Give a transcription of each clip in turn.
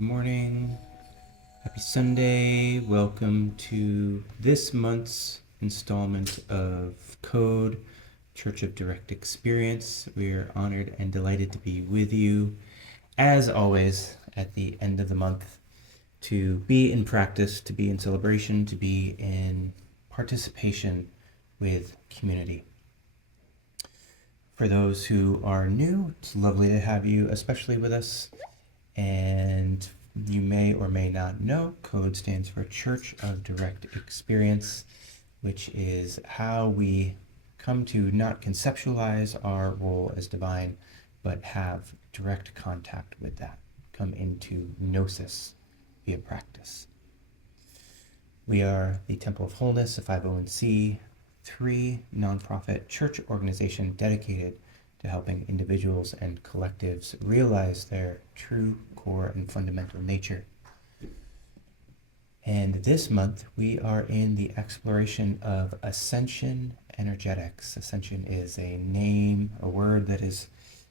Good morning. Happy Sunday. Welcome to this month's installment of Code, Church of Direct Experience. We are honored and delighted to be with you, as always, at the end of the month, to be in practice, to be in celebration, to be in participation with community. For those who are new, it's lovely to have you, especially with us. And you may or may not know, CODE stands for Church of Direct Experience, which is how we come to not conceptualize our role as divine, but have direct contact with that, come into gnosis via practice. We are the Temple of Wholeness, a 501c3 nonprofit church organization dedicated to helping individuals and collectives realize their true core and fundamental nature. And this month, we are in the exploration of Ascension energetics. Ascension is a name, a word that is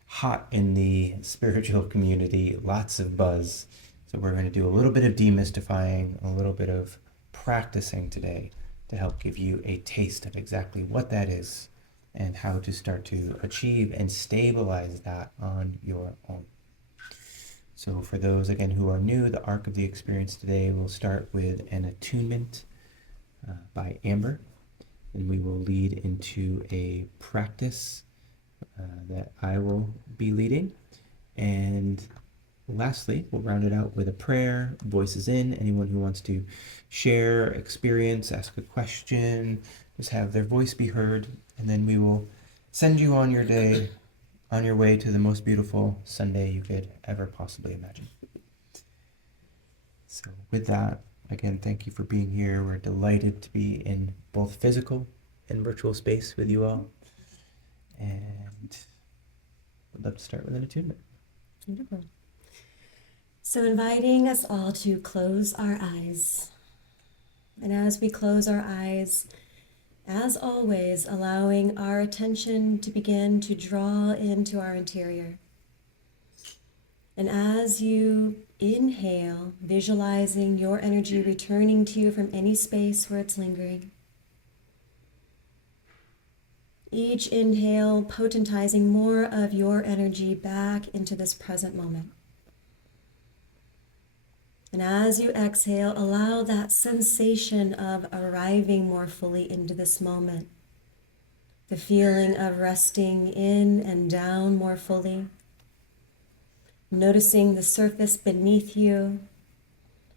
hot in the spiritual community, lots of buzz. So we're going to do a little bit of demystifying, a little bit of practicing today to help give you a taste of exactly what that is and how to start to achieve and stabilize that on your own. So for those, again, who are new, the arc of the experience today will start with an attunement by Amber, and we will lead into a practice that I will be leading. And lastly, we'll round it out with a prayer, voices in. Anyone who wants to share experience, ask a question, just have their voice be heard, and then we will send you on your day, on your way to the most beautiful Sunday you could ever possibly imagine. So with that, again, thank you for being here. We're delighted to be in both physical and virtual space with you all. And I'd love to start with an attunement. Wonderful. So inviting us all to close our eyes. And as we close our eyes, as always, allowing our attention to begin to draw into our interior. And as you inhale, visualizing your energy returning to you from any space where it's lingering. Each inhale potentizing more of your energy back into this present moment. And as you exhale, allow that sensation of arriving more fully into this moment. The feeling of resting in and down more fully. Noticing the surface beneath you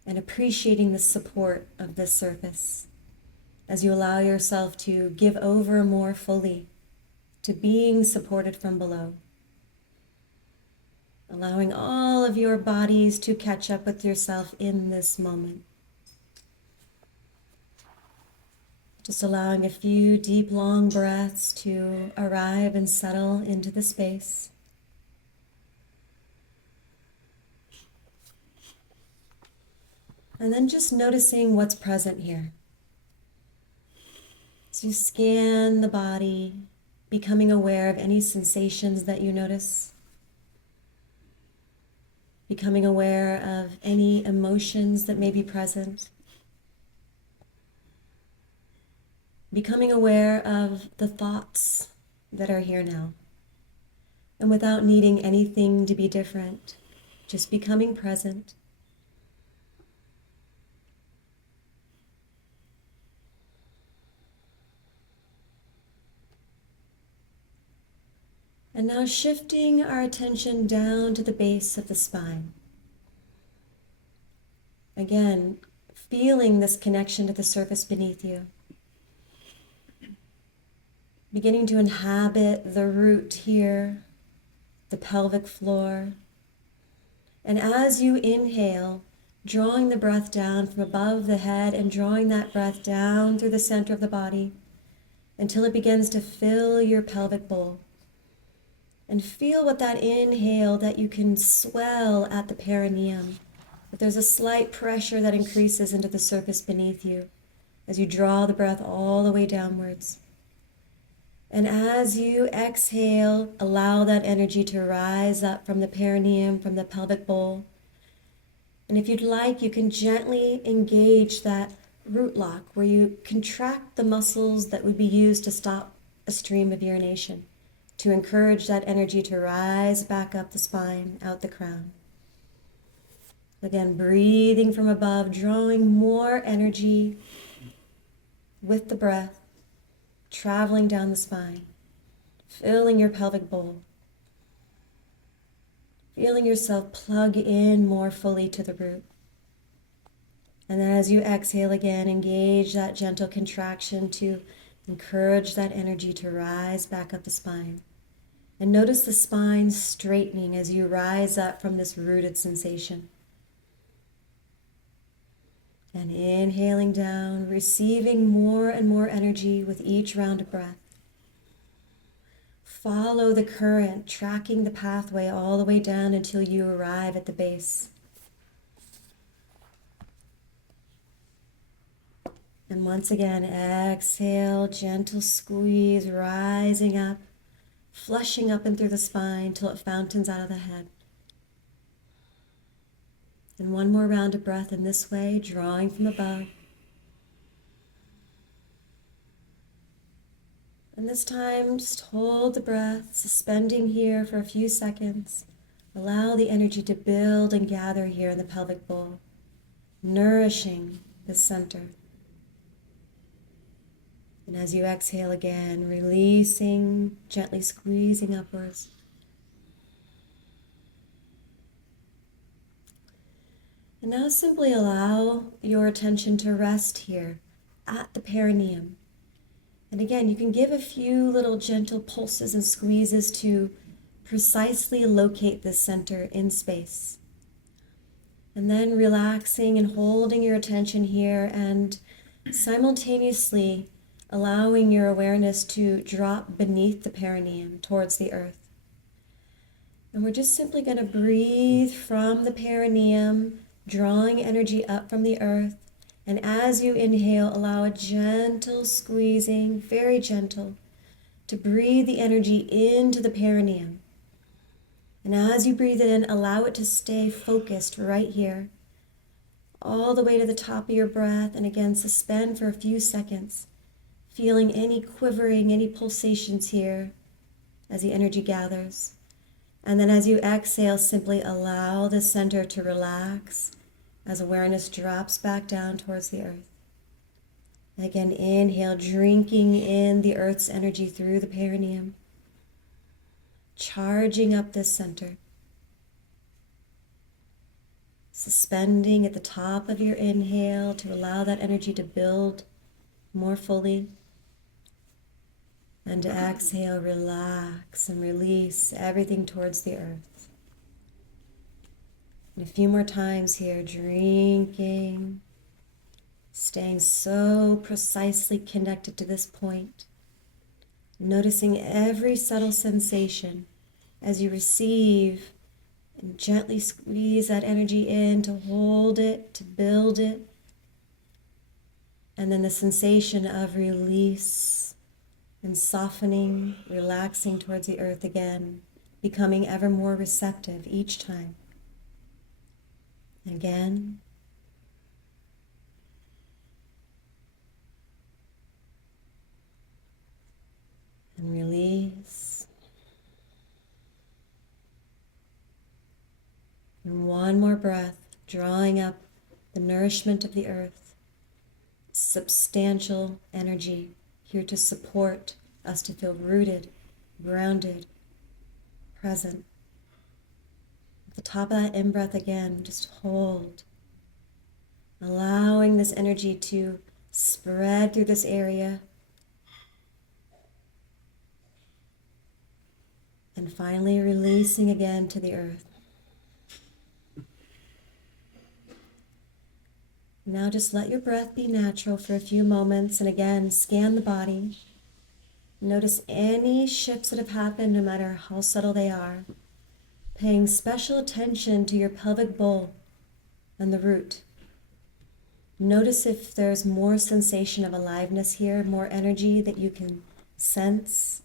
and appreciating the support of this surface as you allow yourself to give over more fully to being supported from below. Allowing all of your bodies to catch up with yourself in this moment. Just allowing a few deep, long breaths to arrive and settle into the space. And then just noticing what's present here. So you scan the body, becoming aware of any sensations that you notice. Becoming aware of any emotions that may be present. Becoming aware of the thoughts that are here now. And without needing anything to be different, just becoming present. And now shifting our attention down to the base of the spine. Again, feeling this connection to the surface beneath you. Beginning to inhabit the root here, the pelvic floor. And as you inhale, drawing the breath down from above the head and drawing that breath down through the center of the body until it begins to fill your pelvic bowl. And feel with that inhale that you can swell at the perineum. That there's a slight pressure that increases into the surface beneath you as you draw the breath all the way downwards. And as you exhale, allow that energy to rise up from the perineum, from the pelvic bowl, And if you'd like, you can gently engage that root lock where you contract the muscles that would be used to stop a stream of urination, to encourage that energy to rise back up the spine, out the crown. Again, breathing from above, drawing more energy with the breath, traveling down the spine, filling your pelvic bowl, feeling yourself plug in more fully to the root. And then as you exhale again, engage that gentle contraction to encourage that energy to rise back up the spine. And notice the spine straightening as you rise up from this rooted sensation. And inhaling down, receiving more and more energy with each round of breath. Follow the current, tracking the pathway all the way down until you arrive at the base. And once again, exhale, gentle squeeze, rising up, flushing up and through the spine till it fountains out of the head. And one more round of breath in this way, drawing from above. And this time, just hold the breath, suspending here for a few seconds. Allow the energy to build and gather here in the pelvic bowl, nourishing the center. And as you exhale again, releasing, gently squeezing upwards. And now simply allow your attention to rest here at the perineum. And again, you can give a few little gentle pulses and squeezes to precisely locate this center in space. And then relaxing and holding your attention here and simultaneously allowing your awareness to drop beneath the perineum towards the earth. And we're just simply going to breathe from the perineum, drawing energy up from the earth. And as you inhale, allow a gentle squeezing, very gentle, to breathe the energy into the perineum. And as you breathe it in, allow it to stay focused right here, all the way to the top of your breath. And again, suspend for a few seconds, feeling any quivering, any pulsations here as the energy gathers. And then as you exhale, simply allow the center to relax as awareness drops back down towards the earth. And again, inhale, drinking in the earth's energy through the perineum, charging up this center. Suspending at the top of your inhale to allow that energy to build more fully. And to exhale, relax and release everything towards the earth. And a few more times here, drinking, staying so precisely connected to this point, noticing every subtle sensation as you receive and gently squeeze that energy in to hold it, to build it, and then the sensation of release and softening, relaxing towards the earth again, becoming ever more receptive each time. Again. And release. And one more breath, drawing up the nourishment of the earth, substantial energy here to support us to feel rooted, grounded, present. At the top of that in-breath again, just hold, allowing this energy to spread through this area. And finally releasing again to the earth. Now just let your breath be natural for a few moments, and again, scan the body. Notice any shifts that have happened, no matter how subtle they are, paying special attention to your pelvic bowl and the root. Notice if there's more sensation of aliveness here, more energy that you can sense.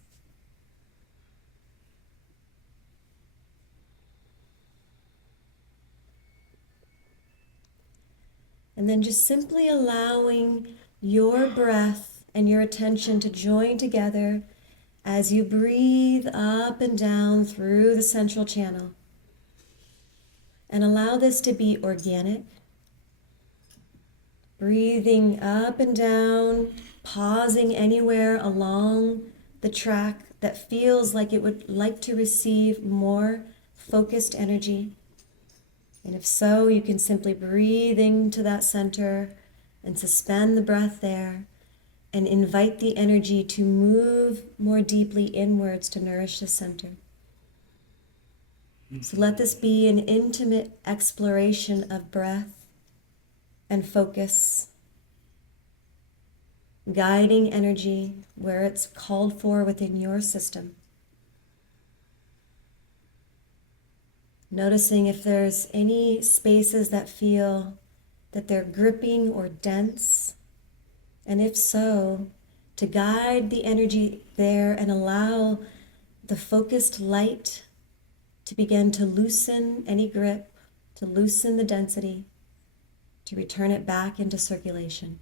And then just simply allowing your breath and your attention to join together as you breathe up and down through the central channel. And allow this to be organic. Breathing up and down, pausing anywhere along the track that feels like it would like to receive more focused energy. And if so, you can simply breathe into that center and suspend the breath there and invite the energy to move more deeply inwards to nourish the center. So let this be an intimate exploration of breath and focus, guiding energy where it's called for within your system. Noticing if there's any spaces that feel that they're gripping or dense, and if so, to guide the energy there and allow the focused light to begin to loosen any grip, to loosen the density, to return it back into circulation.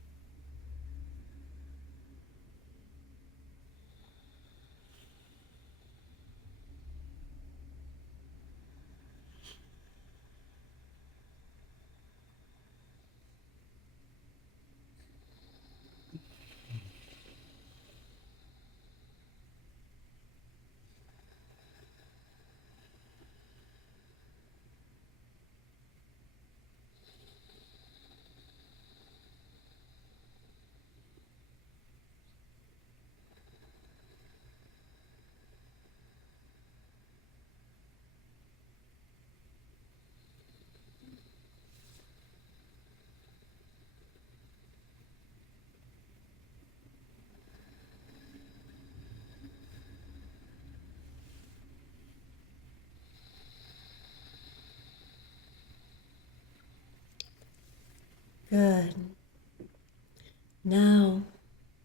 Good. Now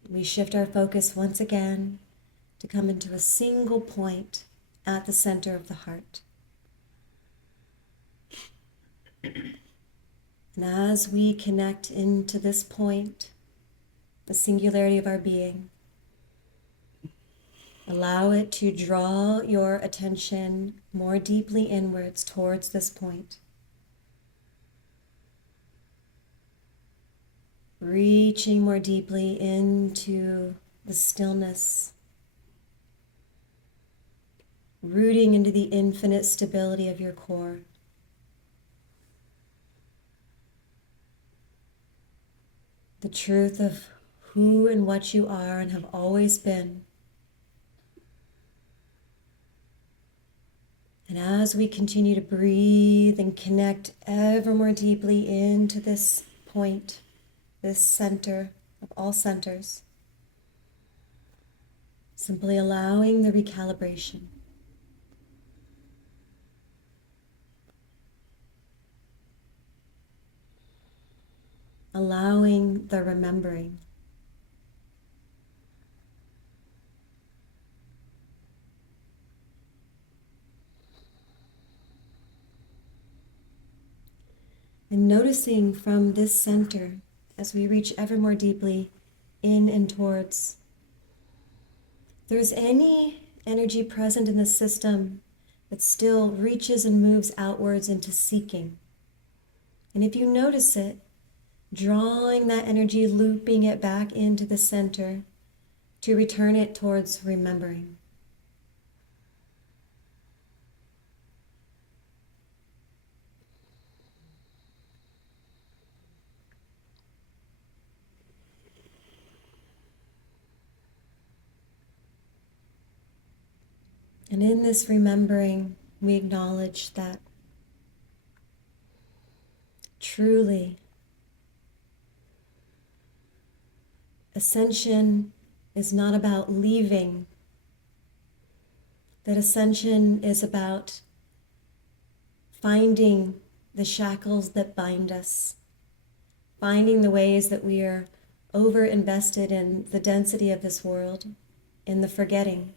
we shift our focus once again to come into a single point at the center of the heart. And as we connect into this point, the singularity of our being, allow it to draw your attention more deeply inwards towards this point. Reaching more deeply into the stillness, rooting into the infinite stability of your core. The truth of who and what you are and have always been. And as we continue to breathe and connect ever more deeply into this point, this center of all centers, simply allowing the recalibration. Allowing the remembering. And noticing from this center, as we reach ever more deeply in and towards, if there's any energy present in the system that still reaches and moves outwards into seeking. And if you notice it, drawing that energy, looping it back into the center to return it towards remembering. And in this remembering, we acknowledge that truly, ascension is not about leaving, that ascension is about finding the shackles that bind us, finding the ways that we are over-invested in the density of this world, in the forgetting,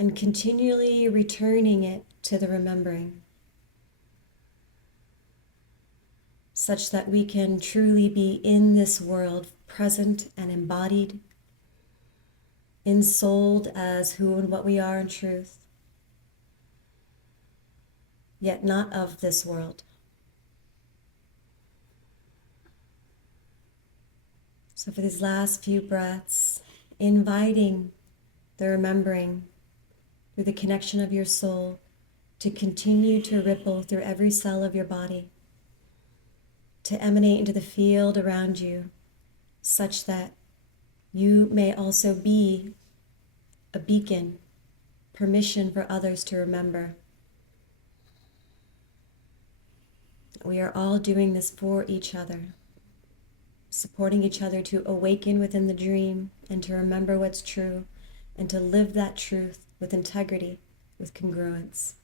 and continually returning it to the remembering. such that we can truly be in this world, present and embodied, ensouled as who and what we are in truth, yet not of this world. So for these last few breaths, inviting the remembering through the connection of your soul to continue to ripple through every cell of your body, to emanate into the field around you, such that you may also be a beacon, permission for others to remember. We are all doing this for each other, supporting each other to awaken within the dream and to remember what's true and to live that truth with integrity, with congruence.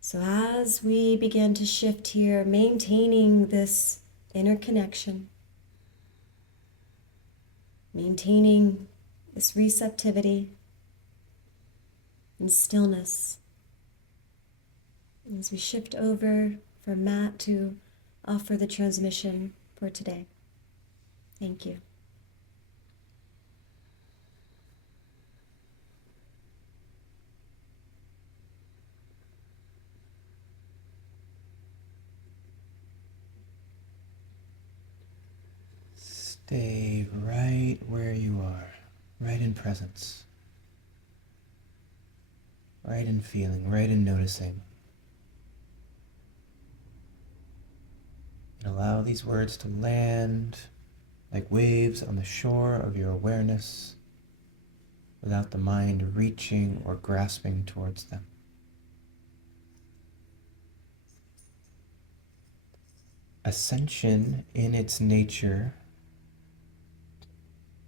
So as we begin to shift here, maintaining this inner connection, maintaining this receptivity and stillness, as we shift over for Matt to offer the transmission for today. Thank you. Stay right where you are, right in presence, right in feeling, right in noticing. And allow these words to land like waves on the shore of your awareness without the mind reaching or grasping towards them. Ascension in its nature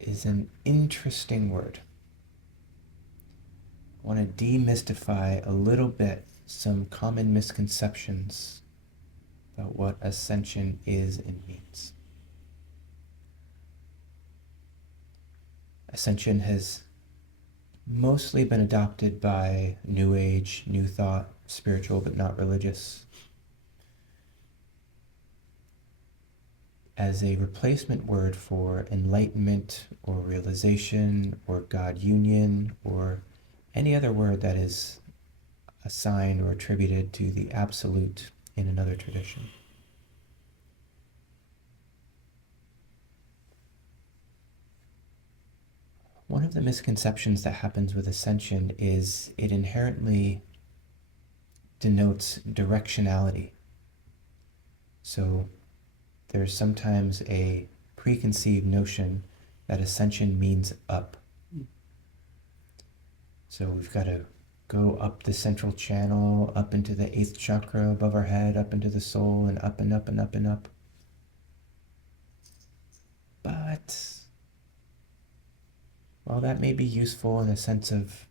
is an interesting word. I want to demystify a little bit some common misconceptions about what ascension is and means. Ascension has mostly been adopted by New Age, New Thought, spiritual but not religious, as a replacement word for enlightenment or realization or God union or any other word that is assigned or attributed to the absolute in another tradition. One of the misconceptions that happens with ascension is it inherently denotes directionality. So there's sometimes a preconceived notion that ascension means up. So we've got to go up the central channel, up into the 8th chakra above our head, up into the soul, and up and up and up and up. But while that may be useful in a sense of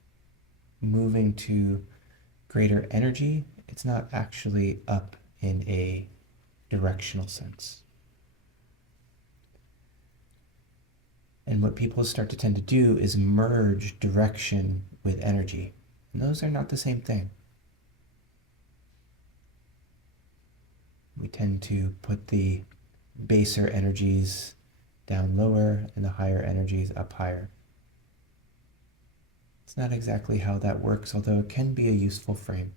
moving to greater energy, it's not actually up in a directional sense. And what people start to tend to do is merge direction with energy. And those are not the same thing. We tend to put the baser energies down lower and the higher energies up higher. It's not exactly how that works, although it can be a useful frame.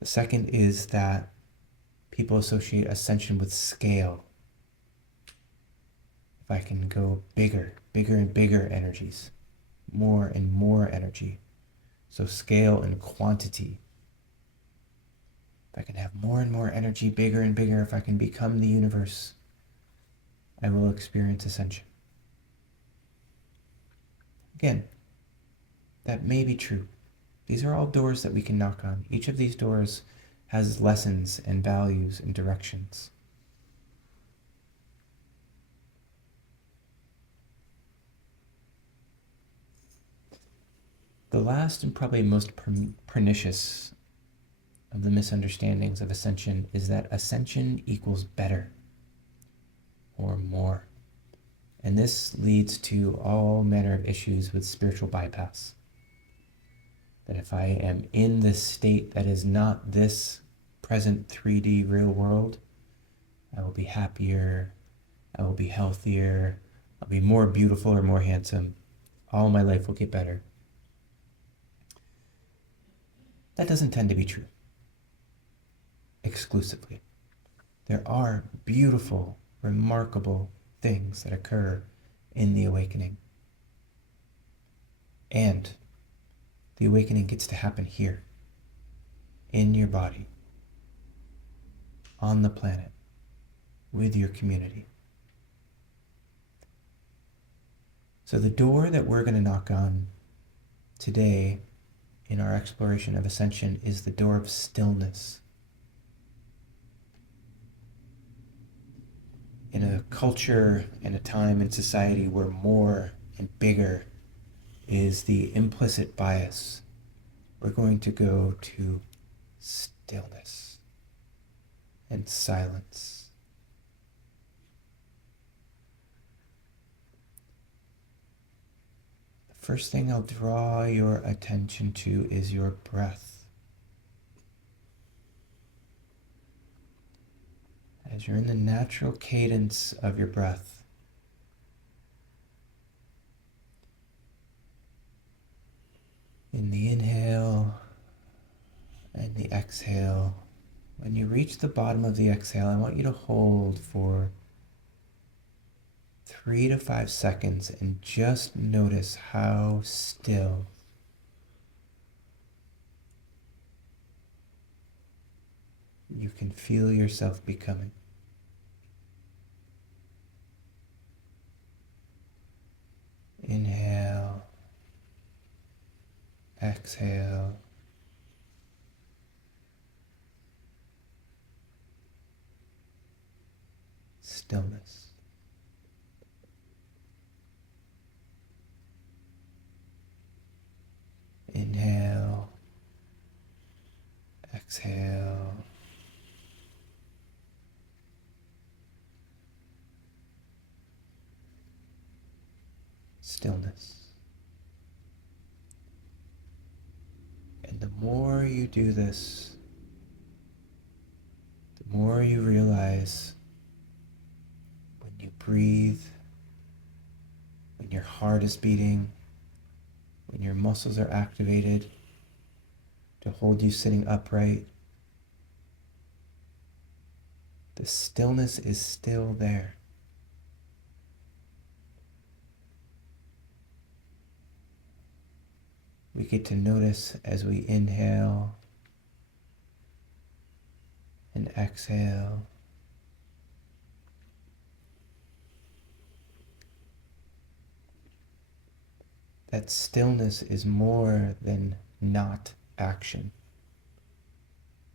The second is that people associate ascension with scale. If I can go bigger and bigger energies, more and more energy. So scale and quantity. If I can have more and more energy, bigger and bigger, if I can become the universe, I will experience ascension. Again, that may be true. These are all doors that we can knock on. Each of these doors has lessons and values and directions. The last and probably most pernicious of the misunderstandings of ascension is that ascension equals better or more. And this leads to all manner of issues with spiritual bypass. That if I am in this state that is not this present 3D real world, I will be happier, I will be healthier, I'll be more beautiful or more handsome. All my life will get better. That doesn't tend to be true exclusively. There are beautiful, remarkable things that occur in the awakening. And the awakening gets to happen here, in your body, on the planet, with your community. So the door that we're going to knock on today in our exploration of Ascension is the door of stillness. In a culture and a time in society where more and bigger is the implicit bias, we're going to go to stillness and silence. The first thing I'll draw your attention to is your breath. As you're in the natural cadence of your breath, in the inhale and the exhale, when you reach the bottom of the exhale, I want you to hold for 3 to 5 seconds and just notice how still you can feel yourself becoming. Inhale, exhale, stillness. Inhale, exhale, stillness. And the more you do this, the more you realize when you breathe, when your heart is beating, when your muscles are activated to hold you sitting upright, the stillness is still there. We get to notice as we inhale and exhale. That stillness is more than not action.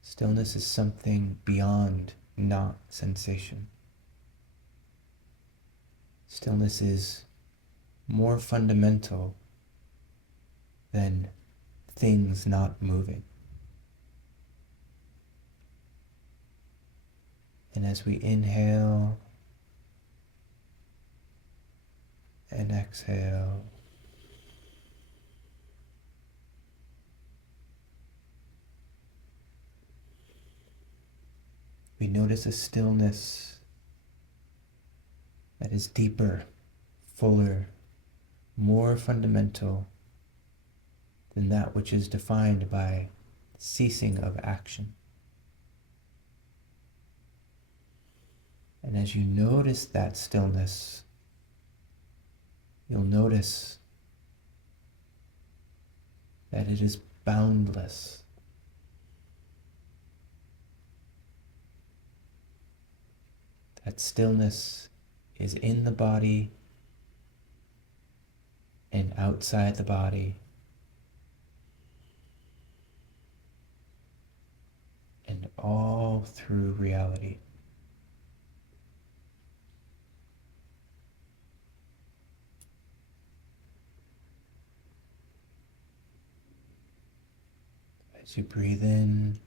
Stillness is something beyond not sensation. Stillness is more fundamental than things not moving. And as we inhale and exhale, we notice a stillness that is deeper, fuller, more fundamental than that which is defined by ceasing of action. And as you notice that stillness, you'll notice that it is boundless. That stillness is in the body and outside the body, and all through reality. As you breathe in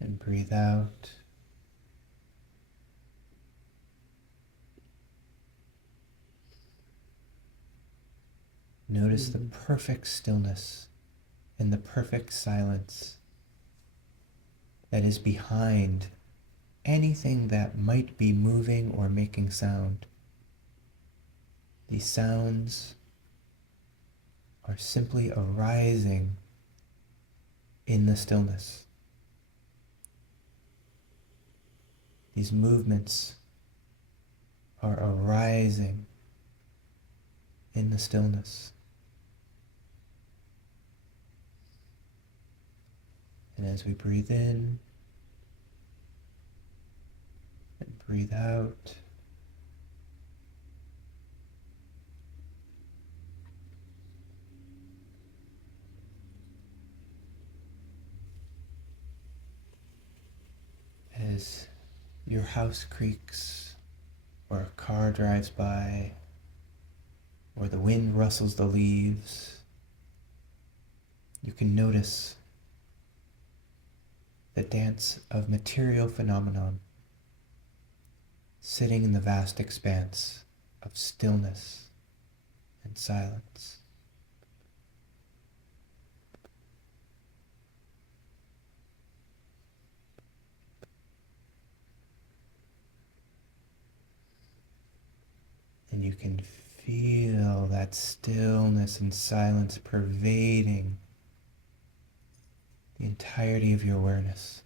and breathe out, Notice the perfect stillness and the perfect silence that is behind anything that might be moving or making sound. These sounds are simply arising in the stillness. These movements are arising in the stillness. And as we breathe in and breathe out, as your house creaks, or a car drives by, or the wind rustles the leaves, you can notice the dance of material phenomenon sitting in the vast expanse of stillness and silence. And you can feel that stillness and silence pervading the entirety of your awareness.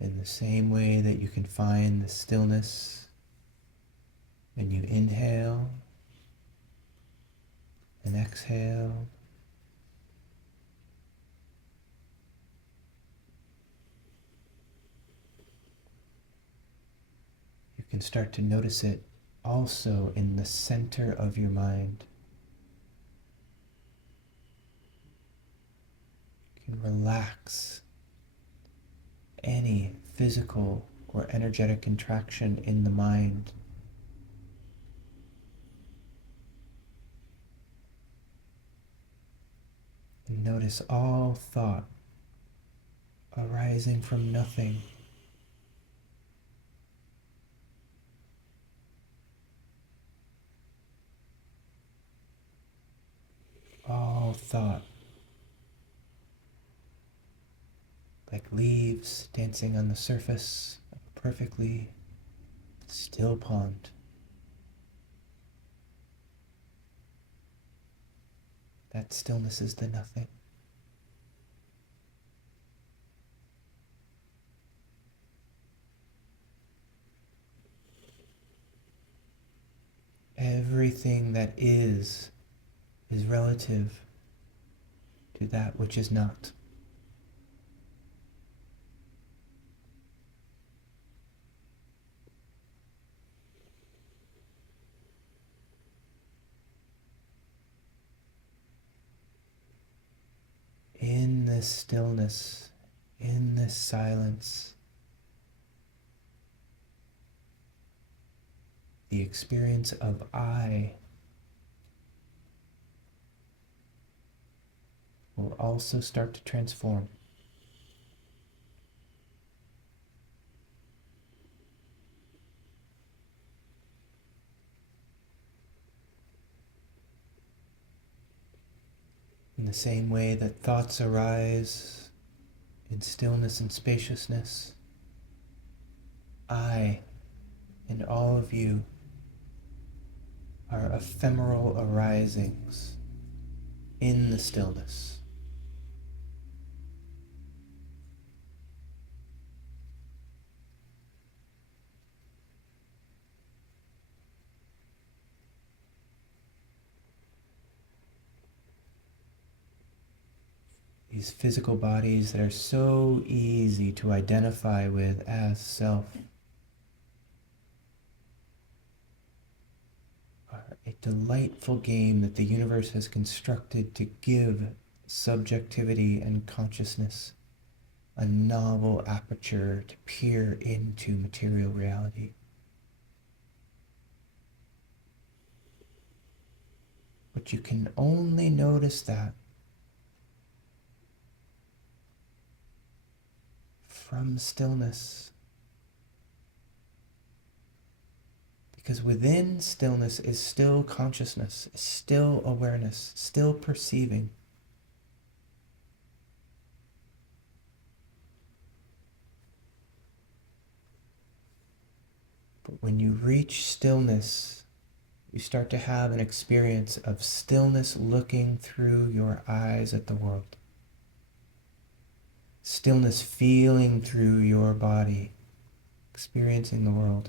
In the same way that you can find the stillness when you inhale and exhale, you can start to notice it also in the center of your mind. You can relax any physical or energetic contraction in the mind. And notice all thought arising from nothing. All thought like leaves dancing on the surface of a perfectly still pond. That stillness is the nothing. Everything that is relative to that which is not. In this stillness, in this silence, the experience of I will also start to transform. In the same way that thoughts arise in stillness and spaciousness, I and all of you are ephemeral arisings in the stillness. These physical bodies that are so easy to identify with as self are a delightful game that the universe has constructed to give subjectivity and consciousness a novel aperture to peer into material reality. But you can only notice that from stillness. Because within stillness is still consciousness, is still awareness, still perceiving. But when you reach stillness, you start to have an experience of stillness looking through your eyes at the world. Stillness feeling through your body, experiencing the world.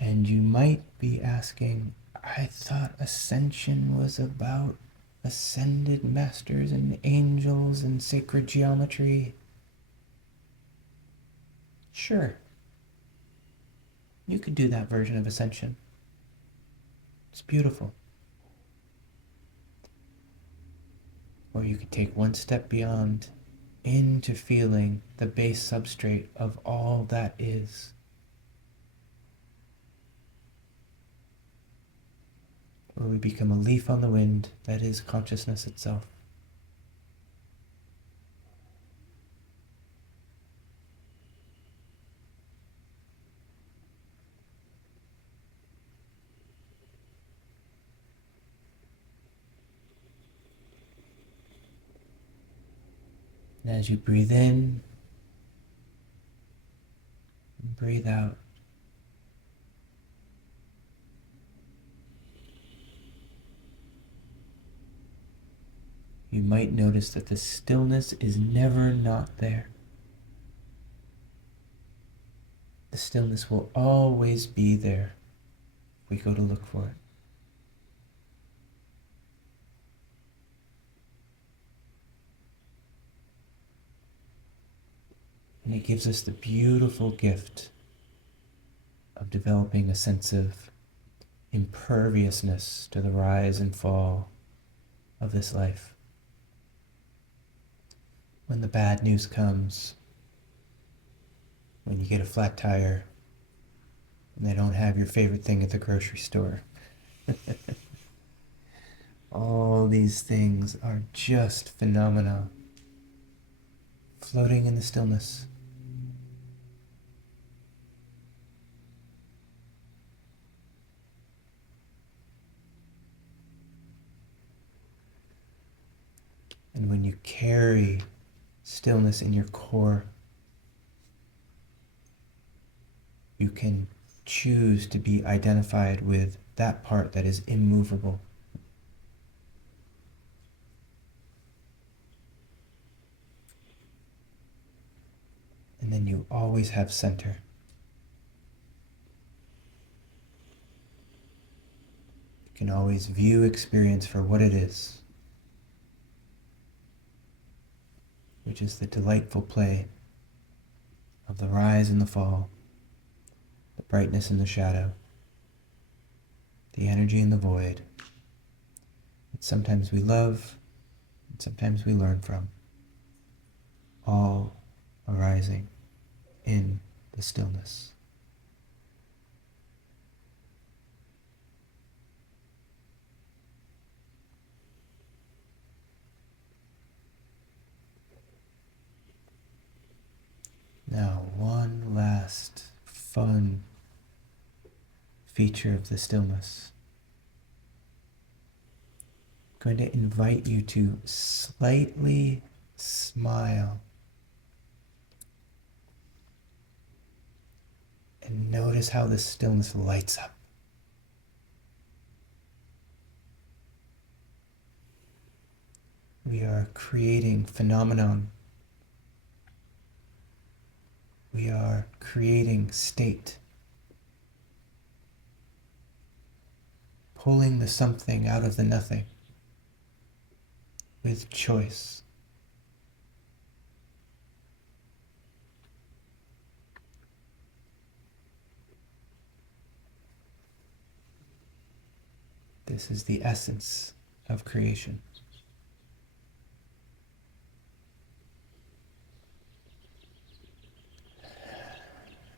And you might be asking, I thought Ascension was about ascended masters and angels and sacred geometry. Sure, you could do that version of Ascension. It's beautiful. Or you could take one step beyond into feeling the base substrate of all that is. Where we become a leaf on the wind that is consciousness itself. And as you breathe in and breathe out, you might notice that the stillness is never not there. The stillness will always be there if we go to look for it. And it gives us the beautiful gift of developing a sense of imperviousness to the rise and fall of this life. When the bad news comes, when you get a flat tire, and they don't have your favorite thing at the grocery store. All these things are just phenomena floating in the stillness. And when you carry stillness in your core, you can choose to be identified with that part that is immovable. And then you always have center. You can always view experience for what it is, which is the delightful play of the rise and the fall, the brightness and the shadow, the energy and the void, that sometimes we love and sometimes we learn from, all arising in the stillness. Now, one last fun feature of the stillness. I'm going to invite you to slightly smile and notice how the stillness lights up. We are creating phenomenon. We are creating state. Pulling the something out of the nothing with choice. This is the essence of creation.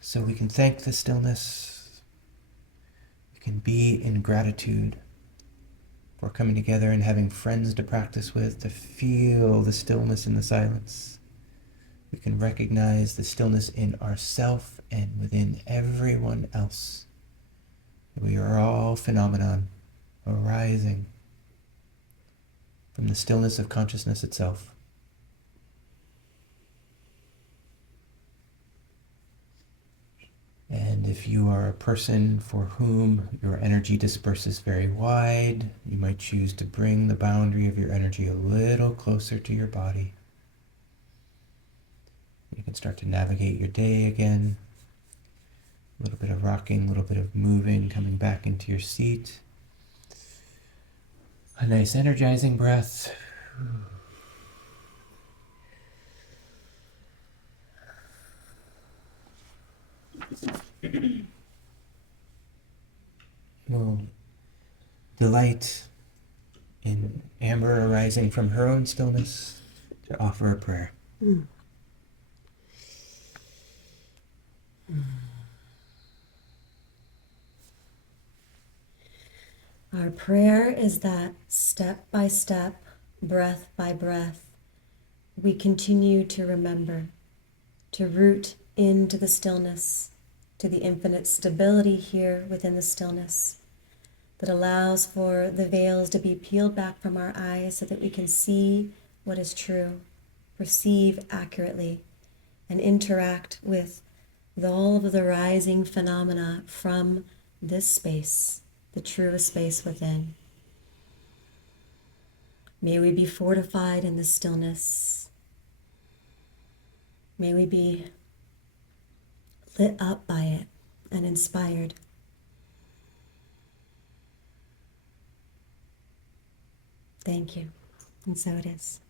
So we can thank the stillness. We can be in gratitude for coming together and having friends to practice with, to feel the stillness in the silence. We can recognize the stillness in ourself and within everyone else. We are all phenomenon arising from the stillness of consciousness itself. And if you are a person for whom your energy disperses very wide, you might choose to bring the boundary of your energy a little closer to your body. You can start to navigate your day again. A little bit of rocking, a little bit of moving, coming back into your seat. A nice energizing breath. We'll delight in Amber arising from her own stillness to offer a prayer. Our prayer is that step by step, breath by breath, we continue to remember, to root into the stillness, to the infinite stability here within the stillness that allows for the veils to be peeled back from our eyes so that we can see what is true, perceive accurately, and interact with all of the rising phenomena from this space, the truest space within. May we be fortified in the stillness. May we be lit up by it and inspired. Thank you. And so it is.